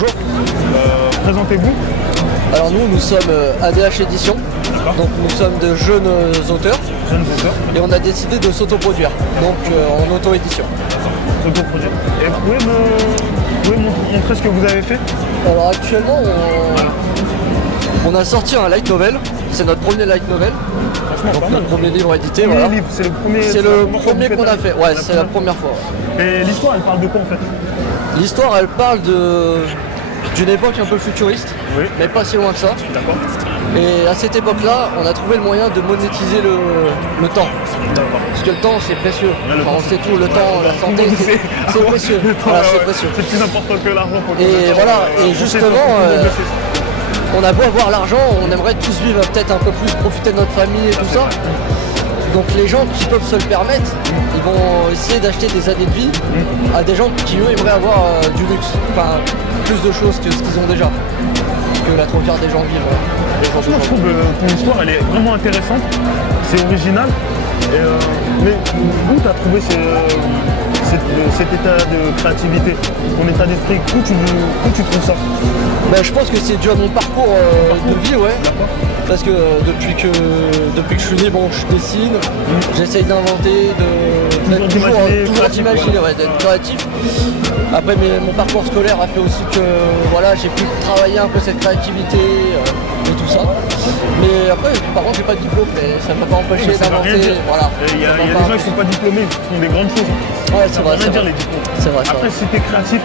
bonjour. Présentez-vous. Alors nous sommes ADH Édition, donc nous sommes de jeunes auteurs et on a décidé de s'autoproduire, donc en auto-édition. S'autoproduire. Et vous pouvez me montrer ce que vous avez fait? Alors actuellement on a sorti un light novel, c'est notre premier light novel, donc notre premier livre édité. Voilà. C'est le premier, qu'on a fait, ouais, c'est la première fois. Et l'histoire elle parle de quoi en fait? L'histoire elle parle d'une époque un peu futuriste, oui, mais pas si loin que ça. D'accord. Et à cette époque-là, on a trouvé le moyen de monétiser le temps. Parce que le temps, c'est précieux. Enfin, on sait tout, le temps, la santé, c'est précieux. Voilà, c'est précieux. C'est plus important que l'argent. Et voilà, et justement, on a beau avoir l'argent, on aimerait tous vivre peut-être un peu plus, profiter de notre famille et tout ça. Donc les gens qui peuvent se le permettre, ils vont essayer d'acheter des années de vie à des gens qui eux aimeraient avoir du luxe, enfin plus de choses que ce qu'ils ont déjà, que la trois quarts des gens vivent. Et franchement je trouve ton histoire elle est vraiment intéressante, c'est original. Mais où tu as trouvé cet état de créativité, ton état d'esprit, où tu trouves ça? Je pense que c'est dû à mon parcours de vie, ouais. Parce que depuis que je suis né, je dessine, j'essaye d'inventer, toujours d'imaginer, ouais, d'être créatif. Après mon parcours scolaire a fait aussi que voilà, j'ai pu travailler un peu cette créativité et tout ça. Mais après, par contre, j'ai pas de diplôme, mais ça ne m'a pas empêché d'inventer. Voilà. Il y a des gens qui ne sont pas diplômés, qui font des grandes choses. Ouais, c'est vrai. Ça veut rien dire les diplômes. C'est vrai. Après, si tu es créatif,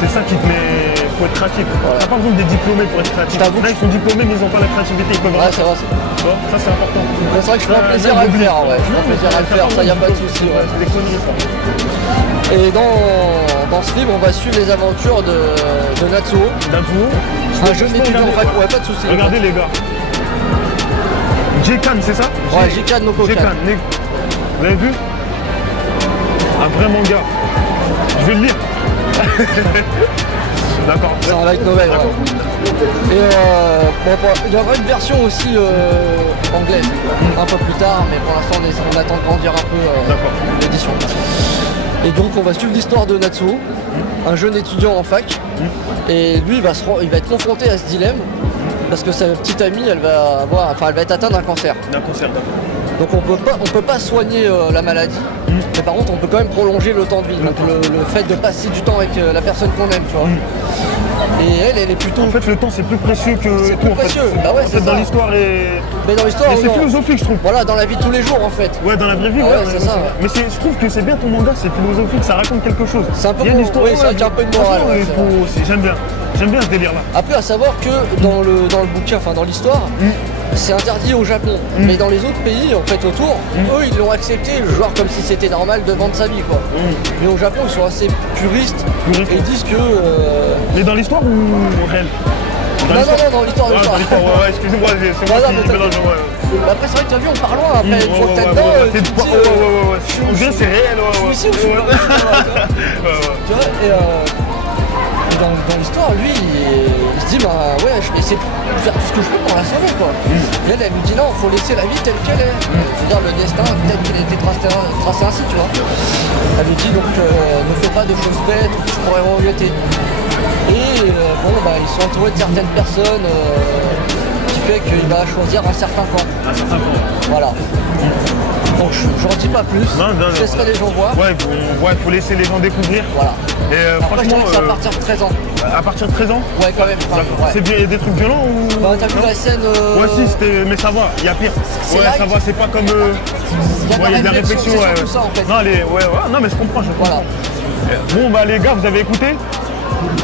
c'est ça qui te met. Faut être créatif. Voilà. T'as pas besoin d'être diplômé pour être créatif. Là, ils sont diplômés, mais ils n'ont pas la créativité. Ils peuvent ouais, c'est vrai. Ça, c'est important. C'est vrai que je prends plaisir à le faire. Ouais. Je prends plaisir à le faire, ça, y a pas de souci. Ouais. C'est des conneries, ça. Et dans ce livre, on va suivre les aventures de Natsuo. Un jeune étudiant en fac. Ouais, pas de souci. Regardez, les gars. Jekan, c'est ça? Ouais, Jekan no Kokan. Vous avez vu? Un vrai manga. Je vais le lire. D'accord. C'est un light novel. Ouais. Et il y aura une version aussi anglaise, un peu plus tard, mais pour l'instant on attend de grandir un peu l'édition. Et donc on va suivre l'histoire de Natsuo, un jeune étudiant en fac, et lui il va être confronté à ce dilemme, parce que sa petite amie elle va être atteinte d'un cancer. Donc on peut pas soigner la maladie, mais par contre on peut quand même prolonger le temps de vie. Donc le fait de passer du temps avec la personne qu'on aime, tu vois. Et elle est plutôt. En fait le temps c'est plus précieux que c'est plus précieux. Bah ouais, c'est dans l'histoire et. Mais dans l'histoire. C'est philosophique je trouve. Voilà, dans la vie de tous les jours en fait. Ouais, dans la vraie vie, ouais, c'est ça. Mais je trouve que c'est bien ton manga, c'est philosophique, ça raconte quelque chose. C'est un peu une histoire. Oui, c'est un peu une morale. J'aime bien ce délire là. Après à savoir que dans le bouquin, enfin dans l'histoire, c'est interdit au Japon. Mais dans les autres pays en fait autour, eux ils l'ont accepté, genre comme si c'était normal de vendre sa vie quoi. Mais au Japon ils sont assez puristes et ils disent que. Mais dans l'histoire ou réel? Non, dans l'histoire. Ouais, excusez-moi, c'est moi qui mélange. Après, c'est vrai que tu as vu, on part loin. Après, une fois que t'es dedans, tu te dis. On dirait c'est réel, je suis ici ou je suis pas tu vois, et dans l'histoire, lui, il se dit, je vais essayer de faire tout ce que je peux pour la sauver, quoi. Et elle lui dit, non, il faut laisser la vie telle qu'elle est. Je veux dire, le destin, peut-être qu'il a été tracé ainsi, tu vois. Elle lui dit, donc, ne fais pas de choses bêtes que tu pourrais regretter. Et ils sont entourés de certaines personnes qui fait qu'il va choisir un certain camp. Voilà. Donc j'en dis pas plus, je laisserai les gens voir. Ouais, il faut laisser les gens découvrir. Voilà. Et après, je dirais que c'est à partir de 13 ans. À partir de 13 ans? Ouais, quand même. C'est bien, il y a des trucs violents ou? T'as vu la scène Ouais, si, mais ça va, il y a pire. Ouais, ça va, c'est pas comme. Il y a de la réflexion, c'est tout ça en fait. Non, mais je comprends. Voilà. Bon, les gars, vous avez écouté?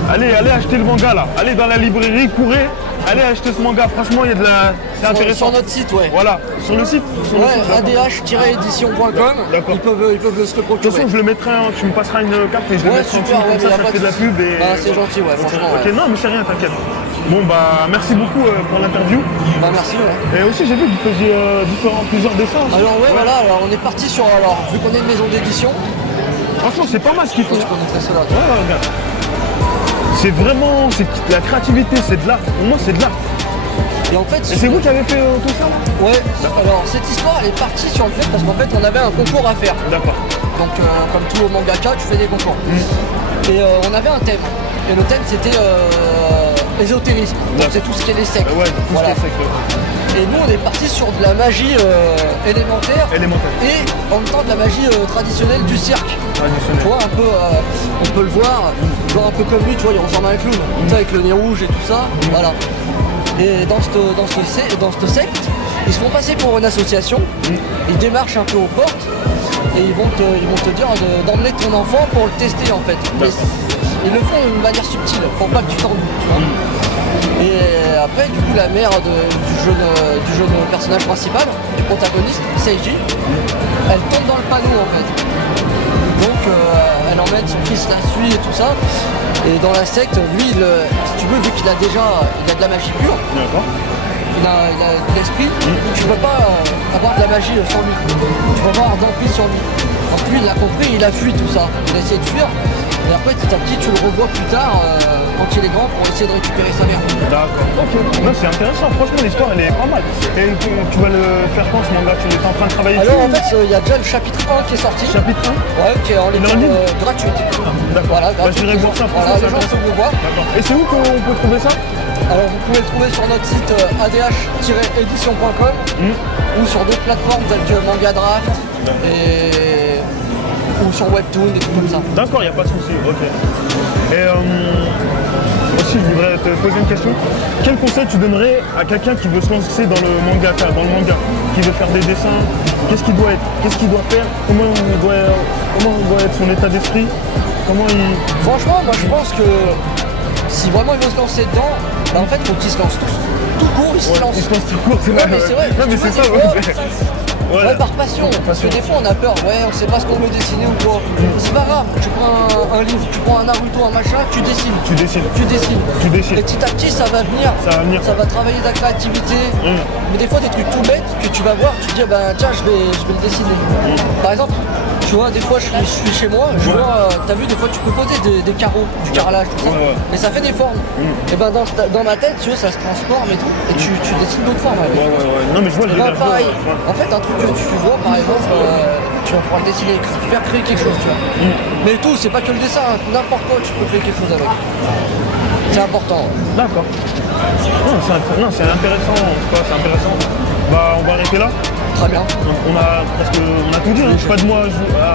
Allez acheter le manga là. Allez dans la librairie, courez. Allez acheter ce manga. Franchement, il y a de la. C'est intéressant. Sur notre site, ouais. Voilà. Sur le site. adh-édition.com. Ils peuvent se le procurer. De toute façon, je le mettrai. Tu me passeras une carte et je le mettrai en dessous. Comme ça fait de la pub. C'est gentil, ouais, franchement. Ok, non, mais c'est rien, t'inquiète. Bon, merci beaucoup pour l'interview. Merci, ouais. Et aussi, j'ai vu que vous faisiez plusieurs dessins. Alors, voilà. Alors, on est parti sur. Alors, vu qu'on est une maison d'édition. Franchement, c'est pas mal ce qu'ils font. Je connaîtrais cela. Ouais, regarde. C'est vraiment, la créativité, c'est de l'art. Pour moi, c'est de l'art. Et en fait, c'est vous qui avez fait tout ça là? Ouais. Alors cette histoire, elle est partie sur le fait parce qu'en fait, on avait un concours à faire. D'accord. Donc, comme tout mangaka, tu fais des concours. Et on avait un thème. Et le thème c'était ésotérisme. Donc c'est tout ce qui est les sectes. Ouais, tout Voilà. ce qui est secte. Et nous on est parti sur de la magie élémentaire. Et en même temps de la magie traditionnelle du cirque. Tu vois, un peu, on peut le voir, genre un peu comme lui, tu vois, il ressemble à un clown, tu sais, avec le nez rouge et tout ça, voilà. Et dans cette secte, ils se font passer pour une association, ils démarchent un peu aux portes, et ils vont te dire d'emmener ton enfant pour le tester en fait. Mais ils le font d'une manière subtile, pour pas que tu t'ennuies, tu vois. Et après, du coup, la mère du jeune personnage principal, du protagoniste, Seiji, elle tombe dans le panneau en fait. Donc elle emmène son fils la suit et tout ça. Et dans la secte, lui, si tu veux, vu qu'il a de la magie pure, il a de l'esprit, tu peux pas avoir de la magie sur lui. Tu peux pas avoir d'emprise sur lui. Donc lui, il l'a compris, il a fui tout ça. Il a essayé de fuir. Et après, petit à petit, tu le revois plus tard quand il est grand pour essayer de récupérer sa mère. D'accord. Ok. Non, c'est intéressant. Franchement, l'histoire, elle est pas mal. Et tu vas le faire quand ce manga? Tu es en train de travailler dessus? Alors en fait, il y a déjà le chapitre 1 qui est sorti. Chapitre 1? Ouais, qui est en lecture gratuite. D'accord. Voilà, Bah, j'irai voir ça. Voilà, les gens peuvent le voir. D'accord. Et c'est où qu'on peut trouver ça? Alors vous pouvez le trouver sur notre site adh-édition.com ou sur d'autres plateformes telles que Manga Draft ou sur Webtoon, des trucs comme ça. D'accord, il n'y a pas de souci, ok. Et aussi, je voudrais te poser une question. Quel conseil tu donnerais à quelqu'un qui veut se lancer dans le manga, qui veut faire des dessins? Qu'est-ce qu'il doit être? Qu'est-ce qu'il doit faire? Comment doit être son état d'esprit? Franchement, moi je pense que si vraiment il veut se lancer dedans, bah en fait il faut qu'il se lance tout court, il se lance. Il se lance tout court, c'est vrai. Mais c'est vrai. Non mais c'est ça, ouais, par passion. Parce que des fois on a peur, on sait pas ce qu'on veut dessiner ou quoi. C'est pas grave, tu prends un livre, tu prends un Naruto, un machin, tu dessines. Et petit à petit ça va venir. Ça va travailler ta créativité. Mais des fois des trucs tout bêtes que tu vas voir, tu te dis tiens je vais le dessiner. Par exemple, tu vois, des fois je suis chez moi, je vois, t'as vu, des fois tu peux poser des carreaux, du carrelage, tout ça, mais ça fait des formes. Et ben dans ma tête, tu vois, ça se transforme et tout, et tu dessines d'autres formes avec. Non mais je vois le pareil. En fait, un truc que tu vois, par exemple, tu vas pouvoir dessiner, faire créer quelque chose, tu vois. Mais tout, c'est pas que le dessin, n'importe quoi, tu peux créer quelque chose avec. C'est important. D'accord. Non, c'est intéressant, c'est intéressant. Bah, on va arrêter là. Très bien. On a tout dit, pas de mots à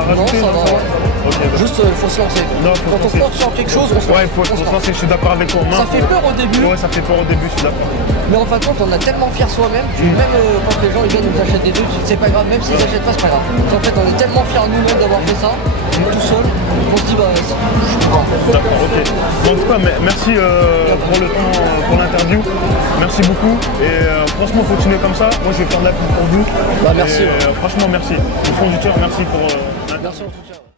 rajouter. Non, ça va. Okay, juste, il faut se lancer. Quand on se lance sur quelque chose, on se lance. Ouais, il faut se lancer, je suis d'accord avec toi. Ça fait peur au début. Ouais, ça fait peur au début, je suis d'accord. Mais en fin de compte, on a tellement fier soi-même, même quand les gens ils viennent nous achètent des trucs, c'est pas grave, même s'ils achètent pas, c'est pas grave. En fait, on est tellement fiers nous-mêmes d'avoir fait ça, tout seul, on se dit je suis content. D'accord, ok. En tout cas, merci pour le temps, pour l'interview. Merci beaucoup. Et franchement, continuez comme ça. Moi, je vais faire de la pub pour vous. Merci. Et, franchement, merci. Du fond du cœur, merci pour. Merci en tout cas.